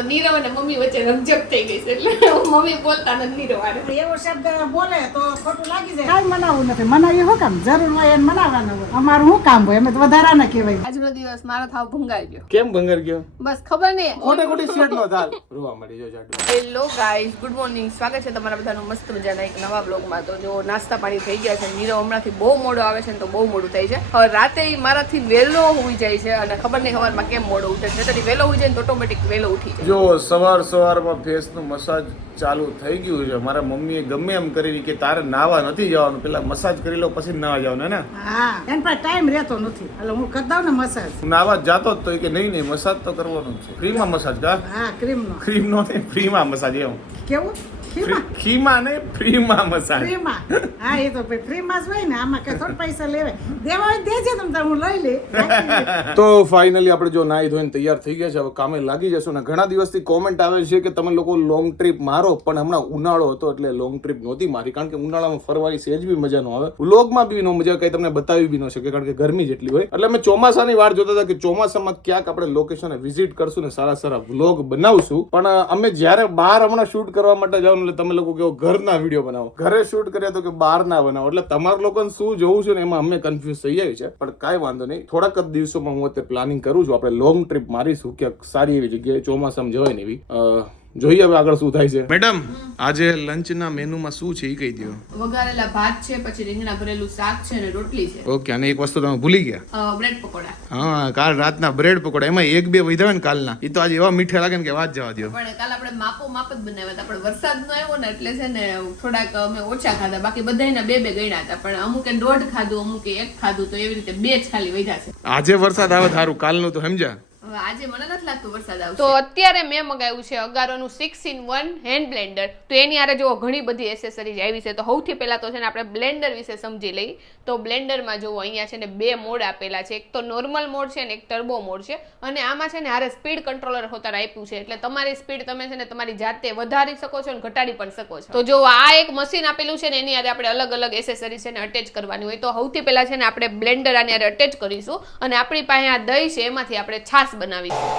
તો નીરવ અને મમ્મી વચ્ચે રમઝટ થઈ ગઈ છે એટલે મમ્મી બોલતા નથી નીરવ આરે એવો શબ્દ બોલે તો ખોટું લાગી જાય. કાંઈ મનાવવું નથી. મનાવી શું કામ? જરૂર હોય એને મનાવવાનું હોય. અમારું શું કામ હોય? અમે તો વધારાના કહેવાય. આજનો દિવસ મારો થાવ ભંગાઈ ગયો. કેમ ભંગર ગયો? બસ ખબર નહીં. ખોટે ખોટી સ્ટેટ નો થાલ રોવા મળી જો જાડુ. Hello guys, good morning. સ્વાગત છે તમારા બધાનું મસ્ત મજાના એક નવા બ્લોગમાં. તો જો નાસ્તા પાણી થઈ ગયા છે. નીરવ હમણાંથી બહુ મોડો આવે છે ને તો બહુ મોડું થાય છે. હવે રાતે મારાથી વહેલો હોઈ જાય છે અને ખબર નહીં સવારમાં કેમ મોડો ઉઠે છે. નહીંતર વહેલો હોઈ જાય ને તો ઓટોમેટિક વહેલો ઉઠી જાય. જો સવારમાં ફેસ નું મસાજ ચાલુ થઈ ગયું છે. મારા મમ્મીએ ગમે એમ કરી કે તારે નાવા નથી જવાનું, પેલા મસાજ કરી લો પછી નાવા જવાનું ને. હા, એન પાસે ટાઈમ રહેતો નથી એટલે હું કરી દઉં ને મસાજ. નાવા જાતો જ તો કે નહીં મસાજ તો કરવાનો જ છે. ફ્રીમાં મસાજ કા? હા, ક્રીમ નો. ક્રીમ નો નહીં, ફ્રીમાં મસાજ. એમ કેવું? ખીમાં નહીં, ફ્રીમાં મસાજ. ફ્રીમાં. હા, એ તો ફ્રીમાં જ હોય ને. આમાં કઈ થોડા પૈસા લેવાય. દેવા હોય દેજે તમ તાર, હું લઈ લે. તો ફાઇનલી આપણે જો નાઈ ધોઈને તૈયાર થઈ ગયા છે. હવે કામે લાગી જશું ને. ઘણા દિવસથી કોમેન્ટ આવે છે કે તમે લોકો લોંગ ટ્રીપ મારો, પણ હમણાં ઉનાળો હતો એટલે લોંગ ટ્રીપ નહોતી મારી, કારણ કે ઉનાળામાં ફરવાની સેજ બી મજા ન આવે, વ્લોગમાં બી નો મજા, કઈ તમને બતાવી બી ન શકે કારણ કે ગરમી જેટલી હોય. એટલે અમે ચોમાસાની વાટ જોતા હતા કે ચોમાસામાં ક્યાંક આપણે લોકેશને વિઝિટ કરશું ને સારા વ્લોગ બનાવશું. પણ અમે જ્યારે બહાર હમણાં શૂટ કરવા માટે જવાનું એટલે તમે લોકો કેવો ઘરના વિડીયો બનાવો, ઘરે શૂટ કર્યા તો કે બહાર ના બનાવો. એટલે તમારા લોકોને શું જોવું છે ને એમાં અમે કન્ફ્યુઝ થઈ જાય છે. પણ કાંઈ વાંધો નહીં, થોડાક જ દિવસોમાં હું અત્યારે પ્લાનિંગ કરું છું. આપણે લોંગ ટ્રીપ મારીશું ક્યાંક સારી એવી જગ્યાએ, ચોમાસામાં જવાય ને એવી. જોઈએ હવે આગળ શું થાય છે. મેડમ, આજે લંચના મેનુમાં શું છે એ કહી દો. વઘારેલા ભાત છે, પછી રીંગણા ભરેલું શાક છે અને રોટલી છે. ઓકે, અને એક વસ્તુ તમે ભૂલી ગયા. બ્રેડ પકોડા. હા, કાલ રાતના બ્રેડ પકોડા, એમાં એક બે વધ્યા ને કાલના, એ તો આજે એવા મીઠા લાગે ને કે વાત જવા દો. પણ કાલ આપણે માપ જ બનાવ્યા હતા. પણ વરસાદ નો આવ્યો ને એટલે છે ને થોડાક અમે ઓછા ખાધા. બાકી બધાયના બે ગણ્યા હતા. પણ અમુકે 1.5 ખાધું, અમુકે 1 ખાધું, તો એવી રીતે 2 જ ખાલી વધ્યા છે. આજે વરસાદ આવે સારું, કાલનું તો સમજ્યા. આજે મને નથી લાગતું વરસાદ આવશે. તો અત્યારે મેં મગાવ્યું છે અગારોનું 6-in-1 હેન્ડ બ્લેન્ડર. તો એની આરે જો ઘણી બધી એસેસરીઝ આવી છે. તો સૌથી પહેલા તો છે ને આપણે બ્લેન્ડર વિશે સમજી લઈ. તો બ્લેન્ડરમાં જો અહીંયા છે ને 2 મોડ આપેલા છે. એક તો નોર્મલ મોડ છે અને એક ટર્બો મોડ છે. અને આમાં છે ને આરે સ્પીડ કંટ્રોલર હોતા આપ્યું છે. એટલે તમારી સ્પીડ તમે છે ને તમારી જાતે વધારી શકો છો અને ઘટાડી પણ શકો છો. તો જો આ એક મશીન આપેલું છે ને એની આરે આપણે અલગ એસેસરીઝ છે ને અટેચ કરવાની હોય. તો સૌથી પહેલા છે ને આપણે બ્લેન્ડર આની આરે અટેચ કરીશું અને આપણી પાસે આ દહીં છે એમાંથી આપણે છાશ બનાવીશું.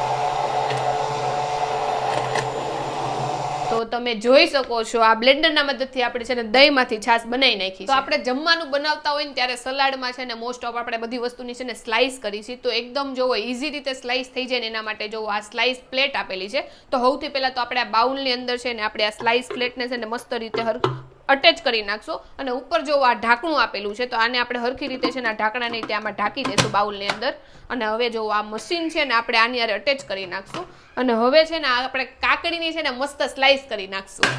તો તમે જોઈ શકો છો આ બ્લેન્ડરના મદદથી આપણે છે ને દહીંમાંથી છાશ બનાવી નાખી. તો આપણે જમવાનું બનાવતા હોય ને ત્યારે સલાડમાં છે ને મોસ્ટ ઓફ આપણે બધી વસ્તુની છે ને સ્લાઇસ કરી છે. તો એકદમ જોવો ઈઝી રીતે સ્લાઇસ થઈ જાય ને એના માટે જો આ સ્લાઇસ પ્લેટ આપેલી છે. તો સૌથી પહેલા તો આપણે આ બાઉલની અંદર છે ને આપણે આ સ્લાઇસ પ્લેટને છે ને મસ્ત રીતે અટેચ કરી નાખશો. અને ઉપર જો આ ઢાંકણું આપેલું છે તો આને આપણે હરખી રીતે છે ને આ ઢાંકણાને રીતે આમાં ઢાંકી દઈશું બાઉલની અંદર. અને હવે જો આ મશીન છે ને આપણે આની હારે અટેચ કરી નાખશું. અને હવે છે ને આપણે કાકડીની છે ને મસ્ત સ્લાઇસ કરી નાખશું.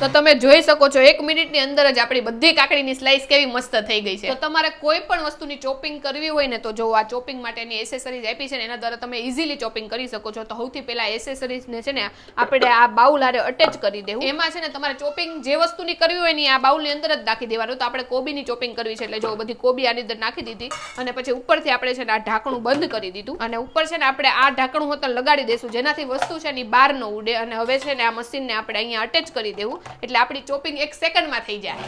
તો તમે જોઈ શકો છો 1 મિનિટની અંદર જ આપણી બધી કાકડીની સ્લાઇસ કેવી મસ્ત થઈ ગઈ છે. તો તમારે કોઈ પણ વસ્તુની ચોપિંગ કરવી હોય ને તો જો આ ચોપિંગ માટેની એસેસરીઝ આપી છે ને એના દ્વારા તમે ઇઝીલી ચોપિંગ કરી શકો છો. તો સૌથી પહેલા એસેસરીઝને છે ને આપણે આ બાઉલ હારે અટેચ કરી દેવું. એમાં છે ને તમારે ચોપિંગ જે વસ્તુની કરવી હોય ને આ બાઉલની અંદર જ નાખી દેવાનું. તો આપણે કોબીની ચોપિંગ કરવી છે એટલે જો બધી કોબી આની અંદર નાખી દીધી અને પછી ઉપરથી આપણે છે ને આ ઢાંકણું બંધ કરી દીધું. અને ઉપર છે ને આપણે આ ઢાંકણું હોતા લગાડી દઈશું જેનાથી વસ્તુ છે ને બહાર ન ઉડે. અને હવે છે ને આ મશીનને આપણે અહીંયા અટેચ કરી દેવું એટલે આપણી ચોપિંગ 1 સેકન્ડમાં થઈ જાય.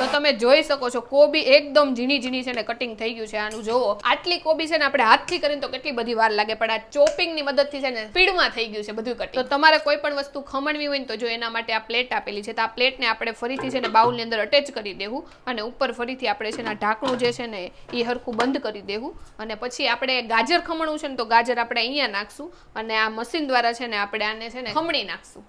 તો તમે જોઈ શકો છો કોબી એકદમ ઝીણી છે ને કટિંગ થઈ ગયું છે. આનું જોવો, આટલી કોબી છે ને આપણે હાથથી કરીને તો કેટલી બધી વાર લાગે, પણ આ ચોપિંગની મદદથી છે ને સ્પીડમાં થઈ ગયું છે બધું કટિંગ. તો તમારે કોઈ પણ વસ્તુ ખમણવી હોય ને તો જો એના માટે આ પ્લેટ આપેલી છે. તો આ પ્લેટને આપણે ફરીથી છે ને બાઉલની અંદર અટેચ કરી દેવું અને ઉપર ફરીથી આપણે છે ને ઢાંકણું જે છે ને એ હરખું બંધ કરી દેવું. અને પછી આપણે ગાજર ખમણવું છે ને તો ગાજર આપણે અહીંયા નાખશું અને આ મશીન દ્વારા છે ને આપણે આને છે ને ખમણી નાખશું.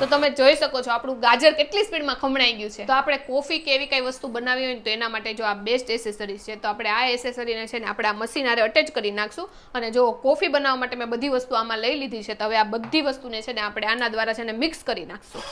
તો તમે જોઈ શકો છો આપણું ગાજર કેટલી સ્પીડમાં ખમણાઈ ગયું છે. તો આપણે કોફી કે એવી કઈ વસ્તુ બનાવી હોય ને તો એના માટે જો આ બેસ્ટ એસેસરીઝ છે. તો આપણે આ એસેસરીને છે ને આપણે આ મશીન હારે અટેચ કરી નાખશું. અને જો કોફી બનાવવા માટે મેં બધી વસ્તુ આમાં લઈ લીધી છે. તો હવે આ બધી વસ્તુને છે ને આપણે આના દ્વારા છે ને મિક્સ કરી નાખશું.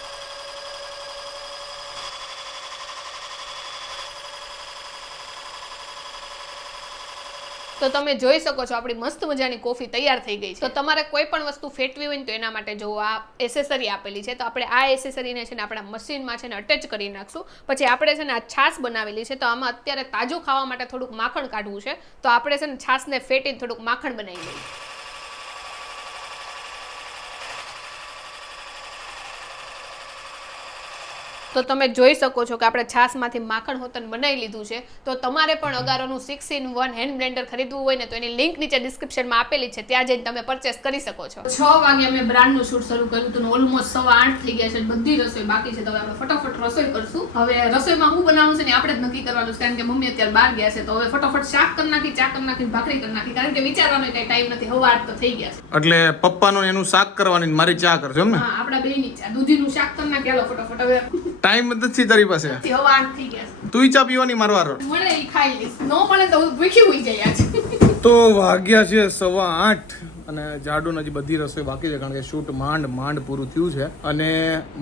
તો તમે જોઈ શકો છો આપણી મસ્ત મજાની કોફી તૈયાર થઈ ગઈ છે. તો તમારે કોઈ પણ વસ્તુ ફેટવી હોય ને તો એના માટે જો આ એસેસરી આપેલી છે. તો આપણે આ એસેસરીને છે ને આપણા મશીનમાં છે ને અટેચ કરી નાખશું. પછી આપણે છે ને આ છાશ બનાવેલી છે. તો આમાં અત્યારે તાજું ખાવા માટે થોડુંક માખણ કાઢવું છે. તો આપણે છે ને છાશને ફેટીને થોડુંક માખણ બનાવી લઈએ. તો તમે જોઈ શકો છો કે આપણે છાશમાંથી માખણ હોતન બનાવી લીધું છે. તો તમારે પણ અગારોનું 6-in-1 હેન્ડ બ્લેન્ડર ખરીદવું હોય ને તો એની લિંક નીચે ડિસ્ક્રિપ્શનમાં આપેલી છે, ત્યાં જઈને તમે પરચેસ કરી શકો છો. 6 વાગે અમે બ્રાન્ડનું શૂટ શરૂ કર્યું હતું, ઓલમોસ્ટ 8:15 થઈ ગયા છે. બધી રસોઈ બાકી છે, તો હવે આપણે ફટાફટ રસોઈ કરશું. હવે રસોઈમાં શું બનાવવાનું છે ને આપણે જ નક્કી કરવાનું છે, કારણ કે મમ્મી અત્યારે બહાર ગયા છે. તો હવે ફટાફટ શાક કરી નાખી, ચા કરી નાખી, ભાખરી કરી નાખી, કારણ કે વિચારવાનો કઈ ટાઈમ નથી. હવે 8 તો થઈ ગયા છે. એટલે પપ્પાનું એનું શાક કરવાની ને મારી ચા કરજો એમ ને? હા, આપણા બેયની ચા, દૂધીનું શાક કરી નાખી. હાલો ફટાફટ, હવે ટાઈમ નથી તારી પાસે? હવે 8 થઈ ગયા છે. તું ચા પીવાની મારવાર મળે ઈ ખાઈ લઈશ, નો પડે તો ભૂખી હોઈ જાય આજ. તો વાગ્યા છે 8:15 અને જાડુન હજી બધી રસોઈ બાકી છે, કારણ કે શૂટ માંડ પૂરું થયું છે. અને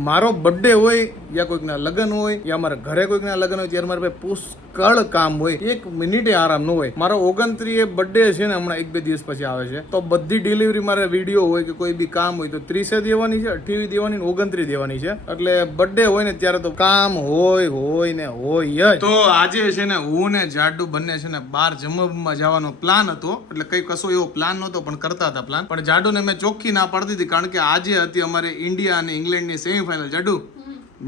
મારો બર્થડે હોય યા કોઈકના લગ્ન હોય યા મારા ઘરે કોઈકના લગ્ન હોય ત્યારે મારે પુષ્કળ કામ હોય, 1 મિનિટે આરામ ન હોય. મારો 29 બર્થડે છે ને, હમણાં 1-2 દિવસ પછી આવે છે. તો બધી ડિલિવરી મારે વિડીયો હોય કે કોઈ બી કામ હોય તો 30 દેવાની છે, 28 દેવાની, 29 દેવાની છે. એટલે બર્થડે હોય ને ત્યારે તો કામ હોય ને હોય જ. તો આજે છે ને હું ને જાડુ બંને છે ને બહાર જમવામાં જવાનો પ્લાન હતો. એટલે કઈ કશો એવો પ્લાન નહોતો પણ કરતા હતા પ્લાન. પણ જાડુને મેં ચોખ્ખી ના પાડતી હતી, કારણ કે આજે હતી અમારે ઇન્ડિયા અને ઇંગ્લેન્ડની સેમીફાઇનલ. જાડુ,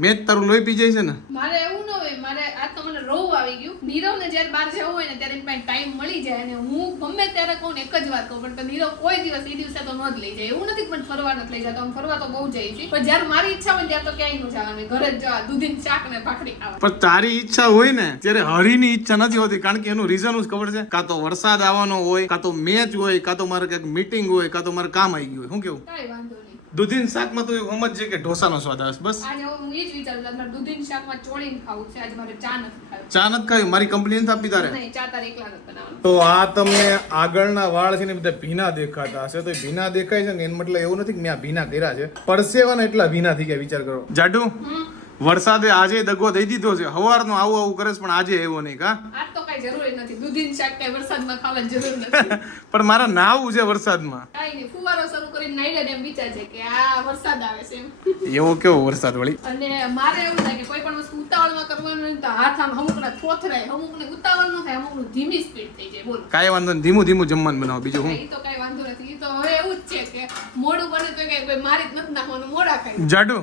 મેચ તારું લોહી પી જાય છે ને? મારે એવું ન હોય, મારે આજ તો મને રોવ આવી ગયું. નીરવને જ્યારે બહાર જવું હોય ને ત્યારે એની પાસે ટાઈમ મળી જાય, અને હું ગમે ત્યારે કહું ને એક જ વાત કહું, પણ નીરવ કોઈ દિવસ એ દિવસે તો ન જ લઈ જાય. એવું નથી પણ ફરવા નથી લઈ જતો, આમ ફરવા તો બહુ જઈએ છીએ, પણ જ્યારે મારી ઈચ્છા હોય ત્યારે તો ક્યાંય ન જવાનું, ઘરે જ જવા, દૂધીનું શાક ને ભાખરી ખાવા. પણ તારી ઈચ્છા હોય ને ત્યારે હરીની ઈચ્છા નથી હોતી, કારણ કે એનું રીઝન જ ખબર છે. કાં તો વરસાદ આવવાનો હોય, કાં તો મેચ હોય, કાં તો મારે કંઈક મીટિંગ હોય, કાં તો મારે કામ આવી ગયું હોય. શું કેવું? કાંઈ વાંધો નહીં. દૂધીન શાકમાં તો એવું સમજ છે કે ઢોસાનો સ્વાદ આવે છે બસ. આજે હું એ જ વિચારું છું, દૂધીનું શાકમાં ચોળીને ખાવું છે. આજે મારે ચા નથી ખાવી. ચા નથી ખાવી? મારી કંપની નથી આપી તારે? નહીં, ચા તારે એકલા નથી બનાવવાનું. તો આ તમને આગળના વાળ છે ને બધા ભીના દેખાતા હશે. તો એ ભીના દેખાય છે ને એનો મતલબ એવું નથી કે મેં આ ભીના કર્યા છે, પરસેવાના એટલા ભીના થઈ ગયા. વિચાર કરો. જાડુ, વરસાદે આજે દગો દઈ દીધો છે. સવારનો આવું કરે છે પણ આજે એવો નહીં. કા આજ તો કઈ જરૂર નથી, દૂધીનું શાક કઈ વરસાદમાં ખાવાની જરૂર નથી. પણ મારા નાવું છે વરસાદમાં. કાઈ નહીં, ફુવારો શરૂ કરીને નાઈડે એમ વિચાર છે કે આ વરસાદ આવે છે એમ. એવો કેવો વરસાદ વળી? અને મારે એવું થાય કે કોઈ પણ વસ્તુ ઉતાવળમાં કરવાનું હોય તો હાથ આમ અમુકના થોથરાય, અમુકને ઉતાવળ ન થાય, અમુકનું ધીમી સ્પીડ થઈ જાય. બોલો, કાંઈ વાંધો નહીં, ધીમું ધીમું જમવાનું બનાવો, બીજું હું. એ તો કઈ વાંધો નથી. એ તો હવે એવું જ છે કે મોડું બને તો કઈ કોઈ મારી જ નથી નાખવાનું, મોડા ખાઈ. જાડુ,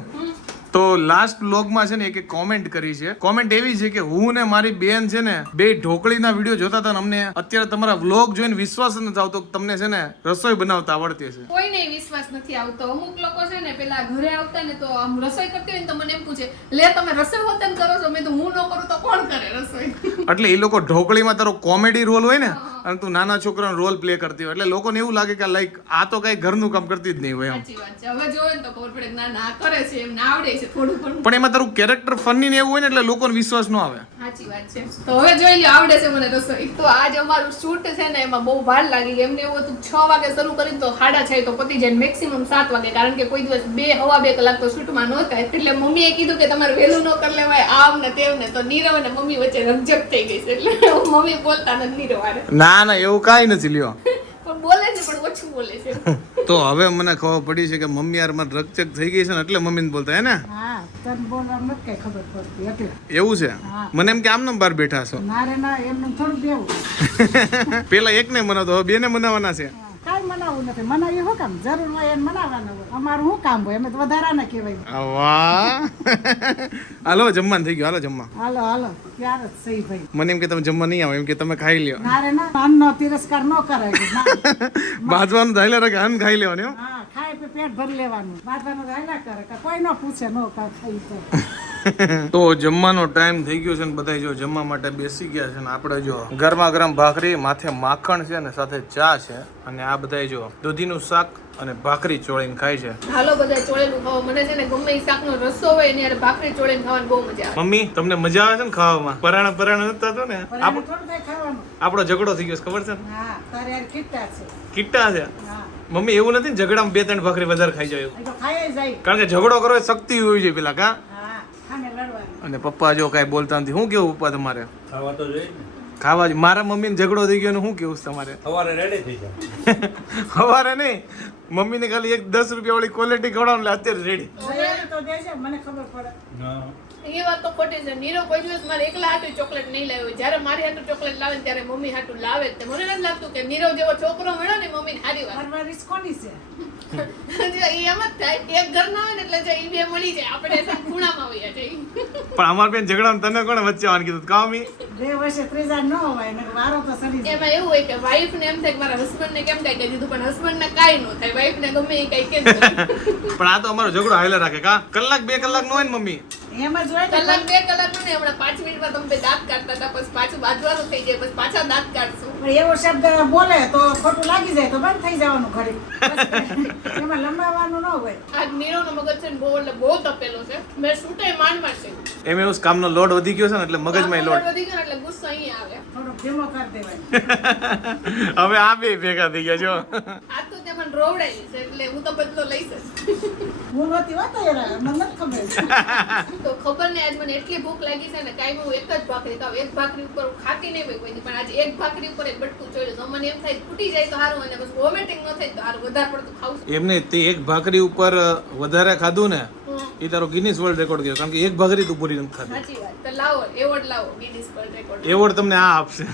તો લાસ્ટ બ્લોગમાં છે ને એક કોમેન્ટ કરી છે. કોમેન્ટ એવી છે કે હું ને મારી બેન છે ને બે ઢોકળીના વિડીયો જોતા હતા, અમને અત્યારે તમારા વ્લોગ જોઈને વિશ્વાસ નથી આવતો કે તમને છે ને રસોઈ બનાવતા આવડતી હશે. કોઈને વિશ્વાસ નથી આવતો. અમુક લોકો છે ને પેલા ઘરે આવતા ને તો આમ રસોઈ કરતી હોય ને તો મને એમ પૂછે, લે તમે રસોઈ હોતન કરો છો? મેં તો હું ન કરું તો કોણ કરે રસોઈ? એટલે એ લોકો ઢોકળીમાં તારો કોમેડી રોલ હોય ને અને તું નાના છોકરાનો રોલ પ્લે કરતી હોય, એટલે લોકોને એવું લાગે કે લાઈક આ તો કઈ ઘરનું કામ કરતી જ નહીં હોય એમ. સાચી વાત છે. હવે જોવે ને તો ખબર પડે કે ના ના કરે છે, એમને આવડે છે થોડું ઘણું. પણ એમાં તારું કેરેક્ટર ફની ને એવું હોય ને એટલે લોકોને વિશ્વાસ ન આવે. સાચી વાત છે. તો હવે જોઈ લ્યો, આવડે છે મને રસોઈ. તો આજ અમારું શૂટ છે ને એમાં બહુ વાર લાગી ગઈ. એમને એવું હતું 6 વાગે શરૂ કરીને તો 6:30 તો પતી જાય, મેક્સિમમ 7 વાગે, કારણ કે કોઈ દિવસ 2-2.5 કલાક તો શૂટમાં ન થાય. એટલે મમ્મીએ કીધું કે તમારે વહેલું ન કરી લેવાય આમ ને તેમ ને. તો નીરવ અને મમ્મી વચ્ચે રમઝટ થઈ ગઈ છે, એટલે મમ્મી બોલતા નથી નીરવ હારે. ના એવું કાંઈ નથી લ્યો, પણ બોલે છે પણ ઓછું બોલે છે. તો હવે મને ખબર પડી છે કે મમ્મી યાર મારે રકચક થઈ ગઈ છે ને એટલે મમ્મીને બોલતા હે ને? હા, તને બોલવામાં નથી કઈ ખબર પડતી એટલે. એવું છે? મને એમ કે આમને બહાર બેઠા છો. ના રે ના, એમનું થોડું દેવું. પેલા એકને મનાવતો, હવે બેને મનાવવાના છે. કાંઈ મનાવવું નથી. મનાવી શું કામ? જરૂર હોય એને મનાવવાના હોય. અમારું શું કામ હોય? અમે તો વધારાના કહેવાય. વાહ, હાલો જમવાનું થઈ ગયું, હાલો જમવા. હાલો હાલો, ત્યારે જ સહી ભાઈ. મને એમ કે તમે જમવા નહીં આવો, એમ કે તમે ખાઈ લ્યો. ના રે ના, અન્નનો તિરસ્કાર ન કરાય. ના. બાજવાનું ધાયલા રાખે, અન્ન ખાઈ લેવાનું એમ? હા, ખાય પી પેટ ભરી લેવાનું. બાંધવાનું તો હાલ્યા કરે કે કોઈ ન પૂછે ન ખાઈ તો. તો જમવાનો ટાઈમ થઈ ગયો છે ને બધા જો જમવા માટે બેસી ગયા છે ને આપણે જો ગરમા ગરમ ભાખરી, માથે માખણ છે ને સાથે ચા છે, અને આ બધા જો દૂધીનું શાક અને ભાખરી ચોળીને ખાય છે. હાલો બધા ચોળેલું ખાઓ. મને છે ને ગમે ઈ શાકનો રસો હોય ને યાર ભાખરી ચોળીને ખાવાની બહુ મજા આવે. મમ્મી તમને મજા આવે છે ને ખાવામાં? પરાણા નથી થતો ને? પણ એને થોડું કઈ ખાવાનું. આપણો ઝઘડો થઈ ગયો છે ખબર છે ને? હા, તારે યાર કિટ્ટા છે. કિટ્ટા છે હા, મમ્મી, એવું નથી ને ઝઘડામાં 2-3 ભાખરી વધારે ખાઈ જાય? એ તો ખાઈ જાય. કારણ કે ઝઘડો કરો એ શક્તિ હોવી જોઈએ પેલા. કા હા, ખાને લડવાનું. અને પપ્પા જો કાંઈ બોલતા નથી. શું કેવું પપ્પા તમારે? ખાવા તો જોઈએ ને. ખાવા જ. મારા મમ્મીને ઝઘડો થઈ ગયો ને શું કેવું છે તમારે? સવારે રેડી થઈ જાય. સવારે નહીં, મમ્મીને ખાલી 10 રૂપિયા વાળી ક્વોલિટી ખવડાવો એટલે અત્યારે રેડી. જોયેલું તો દેજે, મને ખબર પડે. હા. એ વાત તો ખોટી છે. નીરવ કોઈ દિવસ મારે એકલા હાટું ચોકલેટ નહીં લાવ્યો. જ્યારે મારી હાટું ચોકલેટ લાવે ને ત્યારે મમ્મી હાટું લાવે જ તે. મને નથી લાગતું કે નીરવ જેવો છોકરો મળ્યો ને મમ્મીને હારી વાત. પરવરિશ કોની છે? જો ઈ એમ જ થાય, એક ઘરના હોય ને એટલે જો ઈ બે મળી જાય, આપણે સબ ખૂણામાં વયા જઈએ. પણ અમાર બેન ઝઘડા તને કોણે વચ્ચે આવવાનું કીધું કામી? બે વર્ષે ત્રીજા ન હોય ને વારો તો સરી જાય. એમાં એવું હોય કે વાઈફ ને એમ થાય કે મારા હસબન્ડ ને કેમ કાંઈ કહી દીધું, પણ હસબન્ડ ને કાંઈ ન થાય, વાઈફ ને ગમે એ કાંઈ કહી દીધું. પણ આ તો અમારો ઝઘડો હાલે રાખે કા કલાક 2 કલાક નો હોય ને મમ્મી. એમ જ હોય ને. કલાક 2 કલાક નું નહીં, હમણાં 5 મિનિટમાં તમે બે દાંત કાઢતા હતા, પછી પાછું બાંધવાનું થઈ જાય, પછી પાછા દાંત કાઢશું. પણ એવો શબ્દ બોલે તો ખોટું લાગી જાય તો બંધ થઈ જવાનું ઘડી. એમાં લંબાવવાનું ન હોય. આજ નીરવનો મગજ છે ને બહુ એટલે બહુ તપેલો છે. મેં શૂટે માંડ છે. એમ એવું કામનો લોડ વધી ગયો છે ને એટલે મગજમાં લોડ. વધી ગયો ને એટલે ગુસ્સો અહીંયા આવે. થોડો ધીમો કરી દેવાય. હવે આ બે ભેગા થઈ ગયા જો. આજ તો તે મને રોવડાવી છે એટલે હું તો બદલો લઈશ જ. હું નહોતી હોતો યાર, મને નથી ખબર. તો ખબર ને આજ મને એટલી ભૂખ લાગી છે ને કાંઈ હું એક જ ભાખરી ખાવ. એક ભાખરી ઉપર હું ખાતી નહીં હોય કોઈ દી, પણ આજે એક ભાખરી ઉપર એક બટકું ચોળ્યું તો મને એમ થાય ફૂટી જાય તો સારું, અને પછી વોમિટિંગ ન થાય તો સારું, વધારે પડતું ખાવું છું. એમને તે એક ભાખરી ઉપર વધારે ખાધું ને એ તારો ગિનિસ વર્લ્ડ રેકોર્ડ ગયો કારણ કે એક ભાખરી તું પૂરી નથી ખાધી. સાચી વાત. તો લાવો એવોર્ડ લાવો ગિનિસ વર્લ્ડ રેકોર્ડ. એવોર્ડ તમને આ આપશે.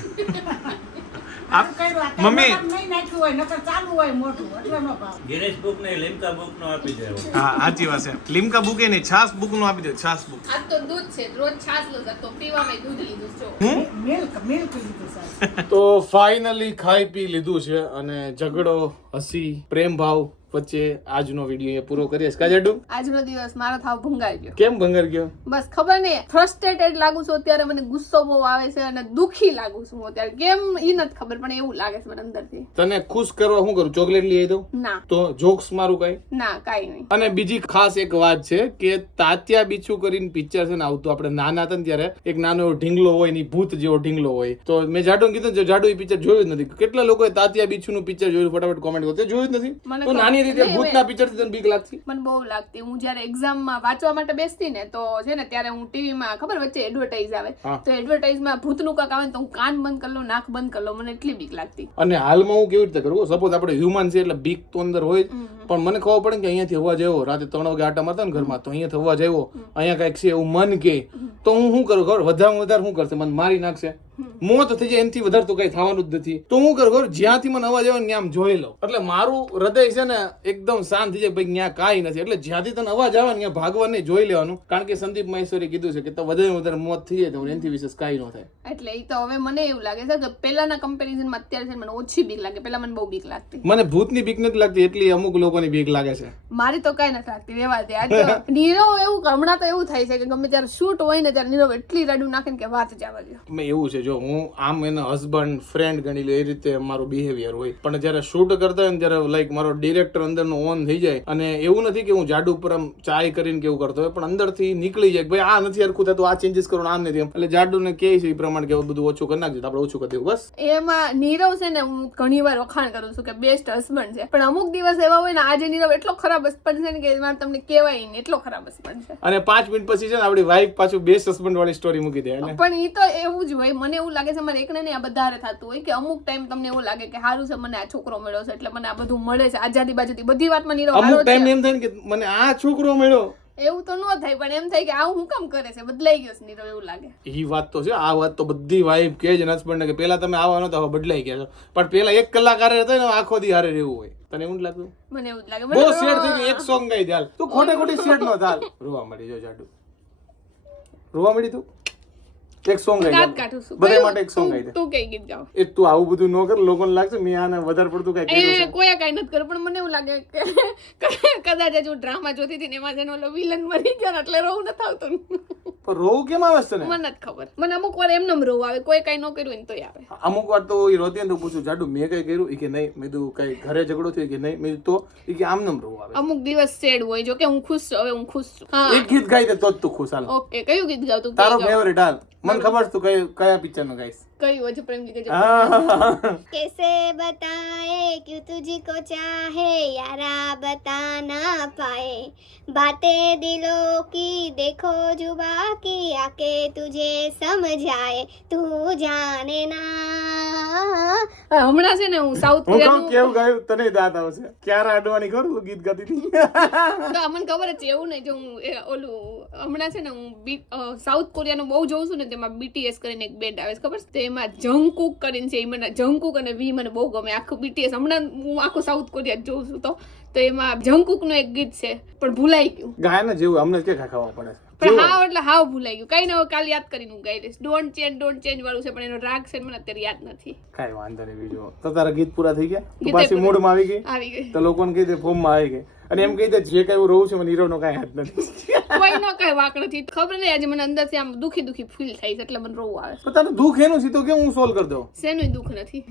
આમ કર્યું, આ મમ્મી. કાંઈ નહીં નાખ્યું હોય નકર ચાલુ હોય મોટું એટલે ન ભાવ. ગિનેશ બુક ને લિમ્કા બુક નો આપી દે. હા સાચી વાત છે. લીમકા બુકે નહીં છાસ બુક નું આપી દે છાસ બુક. આજ તો દૂધ છે, રોજ છાશ લો તો પીવામાં દૂધ લીધું છે. મિલ્ક લીધું સાહેબ. તો ફાઇનલી ખાઈ પી લીધું છે અને ઝઘડો, હસી, પ્રેમ ભાવ વચ્ચે આજનો વિડીયો પૂરો કરીએ. કા જાડુ? આજનો દિવસ મારો થાવ ભંગાઈ ગયો. કેમ ભંગર ગયો? બસ ખબર નહીં, ફ્રસ્ટ્રેટેડ લાગુ છું અત્યારે, મને ગુસ્સો બહુ આવે છે અને દુખી લાગુ છું અત્યારે. કેમ ઈ નથી ખબર, પણ એવું લાગે છે મને અંદરથી. તને ખુશ કરવા શું કરું? ચોકલેટ લઈ આવી દઉં? ના તો જોક્સ મારું કઈ? ના કાંઈ નહીં. અને બીજી ખાસ એક વાત છે કે તાત્યા બીછું કરીને પિક્ચર છે ને આવતું, આપણે નાના હતા ને ત્યારે એક નાનો એવો ઢીંગલો હોય ને ઈ ભૂત જેવો ઢીંગલો હોય. તો મેં જાડુને કીધું જો જાડુ એ પિક્ચર જોયું જ નથી. કેટલા લોકોએ તાત્યા બીછુનું પિક્ચર જોયું? ફટાફટ કોમેન્ટ કરો. તે જોયું જ નથી? મને તો નાની રીતે ભૂતના પિક્ચર થી તને બીક લાગતી? મને બહુ લાગતી. હું જયારે એક્ઝામમાં વાંચવા માટે બેસતી ને તો છે ને ત્યારે હું ટીવીમાં ખબર વચ્ચે એડવર્ટાઇઝ આવે તો એડવર્ટાઇઝમાં ભૂતનું કાંક આવે ને તો હું કાન બંધ કરી લઉં, નાક બંધ કરી લઉં, મને એટલી બીક લાગતી. અને હાલમાં હું કેવી રીતે કરું? સપોઝ આપણે હ્યુમન છે એટલે બીક તો અંદર હોય જ, પણ મને ખબર પડે કે અહીંયાથી અવાજ આવ્યો, રાતે 3 વાગે આટા મારતા ને ઘરમાં, તો અહીંયાથી અવાજ આવ્યો, અહીંયા કઈક છે એવું મન કે, તો હું શું કરું ખબર? વધારે વધારે શું કરશે? મને મારી નાખશે, મોત થઈ જાય, એનાથી વધારે તો કઈ થવાનું જ નથી. તો હું કરું ખબર? જ્યાંથી મને અવાજ આવે ને આમ જોઈ લો, એટલે મારું હૃદય છે ને એકદમ શાંત થઈ જાય, ભાઈ ત્યાં કાંઈ નથી. એટલે જ્યાંથી તને અવાજ આવે ને ત્યાં ભાગવા નહીં, જોઈ લેવાનું. કારણ કે સંદીપ મહેશ્વરી કીધું છે કે તો વધારે વધારે મોત થઈ જાય તો એનાથી વિશેષ કાંઈ ન થાય. એટલે એ તો હવે મને એવું લાગે છે કે પહેલાના કમ્પેરિઝનમાં અત્યારે છે ને મને ઓછી બીક લાગે. પહેલા મને બહુ બીક લાગતી. મને ભૂતની બીક નથી લાગતી, એટલી અમુક લોકોની બીક લાગે છે. મારી તો કઈ નથી લાગતી, રેવા દે. આ તો નીરવ એવું હમણાં તો એવું થાય છે કે ગમે ત્યારે શૂટ હોય ને ત્યારે નીરવ એટલી રડું નાખે ને કે વાત જવા દો. મેં એવું છે, જો હું આમ એનો હસબન્ડ ફ્રેન્ડ ગણી લે એ રીતે મારું બિહેવિયર હોય, પણ જયારે શૂટ કરતા હોય ને ત્યારે લાઈક મારો ડિરેક્ટર અંદરનો ઓન થઈ જાય. અને એવું નથી કે હું જાડુ ઉપર આમ ચાય કરીને કેવું કરતો હોય, પણ અંદરથી નીકળી જાય કે ભાઈ આ નથી હરખું થતું, આ ચેન્જીસ કરવાનું, આમ નથી. એટલે જાડુને કહે છે એ પ્રમાણે કે બધું ઓછું કરી નાખજો, આપણે ઓછું કરી દેવું બસ. એમાં નીરવ છે ને હું ઘણી વાર વખાણ કરું છું કે બેસ્ટ હસબન્ડ છે, પણ અમુક દિવસ એવા હોય ને આજે નીરવ એટલો ખરાબ હસબન્ડ છે ને કે એમાં તમને કહેવાય નહીં એટલો ખરાબ હસબન્ડ છે. અને 5 મિનિટ પછી છે ને આપણી વાઈફ પાછું બેસ્ટ હસબન્ડ વાળી સ્ટોરી મૂકી દે. એટલે પણ એ તો એવું જ હોય. મને એવું લાગે છે મારે એકને નહીં આ બધારે થતું હોય કે અમુક ટાઈમ તમને એવું લાગે કે સારું છે મને આ છોકરો મળ્યો છે એટલે મને આ બધું મળે છે આઝાદી બાજુથી બધી વાતમાં નીરવ અમુક હારો ટાઈમ છે. એમ થાય ને કે મને આ છોકરો મળ્યો, એવું તો ન થાય, પણ એમ થાય કે આ હું કામ કરે છે, બદલાઈ ગયો છે નીરવ, એવું લાગે. એ વાત તો છે. આ વાત તો બધી વાઈફ કહે છે હસબન્ડ કે પેલા તમે આવા નતા, હવે બદલાઈ ગયા છો. પણ પેલા 1 કલાક હારે હતા ને આખો દી હારે રહેવું હોય. તને એવું લાગતું? મને એવું જ લાગે. બહુ સેડ થઈ ગઈ. એક સોંગ ગાઈ દે હાલ. તું ખોટે ખોટી સેડ નો થાલ. રોવા મળી જો જાડુ, રોવા મળી તું. એક સોંગ ગાઈ દાંત દે કાઢું છું. બધા માટે. એક સોંગ ગાઈ દે. તું કઈ ગીત ગાવ. એ તું આવું બધું ન કર, લોકોને લાગશે મેં આને વધારે પડતું કઈ કર્યું છે. કોઈ કઈ નથી કર્યું, પણ મને એવું લાગે કે કદાચ હજુ ડ્રામા જોતી હતી ને એમાં જેનો ઓલો વિલન મરી ગયો ને એટલે રોવું નથી આવતું. પણ રોવું કેમ આવે છે તને? મને નથી ખબર. મને અમુક વાર એમને રોવું આવે, કોઈ કઈ ન કર્યું હોય ને તોય આવે. અમુક વાર તો એ રોતી ને તો પૂછું જાડુ મેં કઈ કર્યું? ઈ કે નહીં. મેં કીધું કઈ ઘરે ઝઘડો થયો કે નહીં? મેં કીધું તો ઈ કે આમ નમ રોવું આવે. અમુક દિવસ સેડ હોય, જો કે હું ખુશ છું, હવે હું ખુશ છું. હા એક ગીત ગાઈ દે તો જ તું ખુશ. હાલ ઓકે, કયું ગીત ગાવ તું? તારો ફેવરેટ હાલ. મને ખબર છે તું કયા પિક્ચર નું ગાઈશ. કયું હજુ પ્રેમ ગીત? कैसे बताए क्यों तुझको चाहे यारा बता ना पाए बातें दिलों की देखो जुबा की आके तुझे समझाए तू जाने ना હમણાં છે ને હું સાઉથ હું કહું કોરિયાનું કેવું ગાયું તને દાંત આવશે ક્યારે અડવાની કરું તું ગીત ગાતી હતી તો મને ખબર જ છે એવું નહીં જો હું ઓલું હમણાં છે ને હું સાઉથ કોરિયાનું બહુ જોઉં છું ને તેમાં BTS કરીને એક બેન્ડ આવે છે ખબર છે? તો એમાં જંગકુક કરીને છે, એ મને જંગકુક અને વી મને બહુ ગમે. આખું BTS હમણાં હું આખું સાઉથ કોરિયા જ જોઉં છું તો એમાં જંગકુક નું એક ગીત છે પણ ભૂલાઈ ગયું. ગાય ને જેવું અમને કે ખાવા પડે પણ હાવ એટલે હાવ ભૂલાઈ ગયું. કઈ ના કાલે યાદ કરીને હું ગાઈ દઈશ. ડોન્ટ ચેન્જ વાળું છે પણ એનો રાગ છે મને અત્યારે યાદ નથી. કઈ વાંધો નહીં. બીજું તો તારા ગીત પૂરા થઈ ગયા, તું ગીતે પાછી પૂરા. મૂડમાં આવી ગઈ, આવી ગઈ તો લોકોને કહી દે ફોર્મમાં આવી ગઈ. અને એમ કહી દે જે કઈ હું રહું છું મને હીરો નો કઈ હાથ નથી. કોઈનો કઈ વાક નથી. ખબર નહીં આજે મને અંદરથી આમ દુખી ફીલ થાય છે એટલે મને રોવું આવે છે. તો તારું દુઃખ એનું છે તો કે હું સોલ્વ કરી દઉં. શેનું દુઃખ નથી.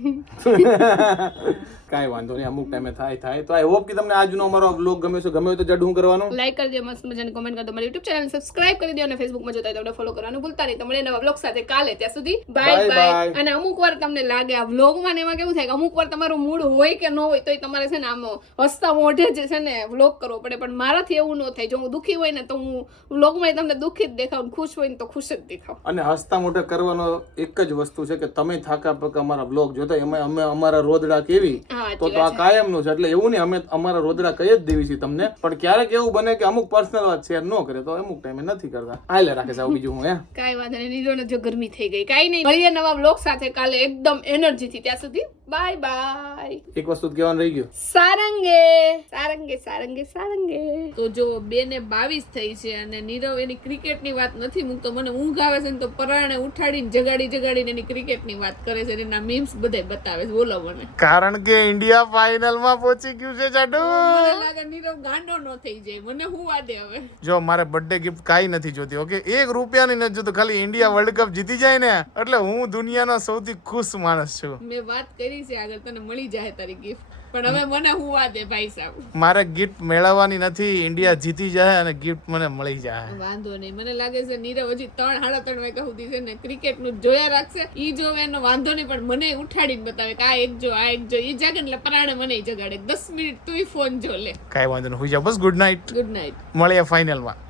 કાંઈ વાંધો નહીં, અમુક ટાઈમે થાય તો આઈ હોપ કે તમને આજનો અમારો વ્લોગ ગમ્યો છે. ગમ્યો હોય તો જાડું કરવાનું, લાઈક કરજો, મસ્ત મજાની કોમેન્ટ કરજો, મારી યુટ્યુબ ચેનલ સબસ્ક્રાઇબ કરી દો અને ફેસબુકમાં જોતા હોય તો ફોલો કરવાનું ભૂલતા નહીં. તમને નવા વ્લોગ સાથે કાલે, ત્યાં સુધી બાય Bye બાય. bye. અને અમુક વાર તમને લાગે આ વ્લોગમાં ને એમાં કેવું થાય કે અમુક વાર તમારું મૂડ હોય કે ન હોય તો તમારે છે ને આમ હસતા મોઢે જ છે ને વ્લોગ કરવો પડે. પણ મારાથી એવું ન થાય. જો હું દુઃખી હોય ને તો હું વ્લોગમાં તમને દુઃખી જ દેખાવ, ખુશ હોય ને તો ખુશ જ દેખાવ. અને હસતા મોઢે કરવાનો એક જ વસ્તુ છે કે તમે થાકા પાકા અમારા વ્લોગ જોતા એમાં અમે અમારા રોદડા કેવી હા, તો આ કાયમનું છે. એટલે એવું નહીં અમે અમારા રોદડા કહી જ દેવી છીએ તમને. પણ ક્યારેક એવું બને કે અમુક પર્સનલ વાત શેર ન કરે તો અમુક ટાઈમે નથી કરતા. હાલે રાખે છે આવું બીજું હું કાંઈ વાંધો નહીં. નીરોને જો ગરમી થઈ ગઈ. કાંઈ નહીં, મળીએ નવા વ્લોગ સાથે કાલે એકદમ એનર્જીથી. ત્યાં સુધી બાય બાય. એક વસ્તુ કહેવાનું રહી ગયું, સારંગે સારંગે સારંગે સારંગે. તો જો 2:22 થઈ છે અને નીરવ એની ક્રિકેટની વાત નથી મૂકતો. મને ઊંઘ આવે છે ને તો પરાણે ઉઠાડીને જગાડીને એની ક્રિકેટની વાત કરે છે. એના મીમ્સ બધાય બતાવે છે. બોલો મને. કારણ કે ઇન્ડિયા ફાઇનલમાં પહોંચી ગયું છે જાડુ. મને લાગે નીરવ ગાંડો ન થઈ જાય. મને હું વાદે હવે. જો મારે બર્થડે ગિફ્ટ કાંઈ નથી જોતી, ઓકે? 1 રૂપિયાની નથી જોતું. ખાલી ઇન્ડિયા વર્લ્ડ કપ જીતી જાય ને એટલે હું દુનિયાનો સૌથી ખુશ માણસ છું. મેં વાત કરી છે આગળ, તને મળી જાય તારી ગિફ્ટ. પણ હવે મને હું વાદે ભાઈ સાહેબ. મારે ગિફ્ટ મેળવવાની નથી, ઇન્ડિયા જીતી જાય અને ગિફ્ટ મને મળી જાય. વાંધો નહીં. મને લાગે છે નીરવ હજી 3-3:30 વાગ્યા સુધી છે ને ક્રિકેટ નું જોયા રાખશે. ઈ જોવે એનો વાંધો નહીં પણ મને ઉઠાડીને બતાવે કે આ એક જો ઈ જાગે એટલે પરાણે મને જગાડે. 10 મિનિટ તું ફોન જો લે. કાંઈ વાંધો નહીં, હુઈ જાઓ બસ. Good night. Good night. મળીએ ફાઇનલમાં.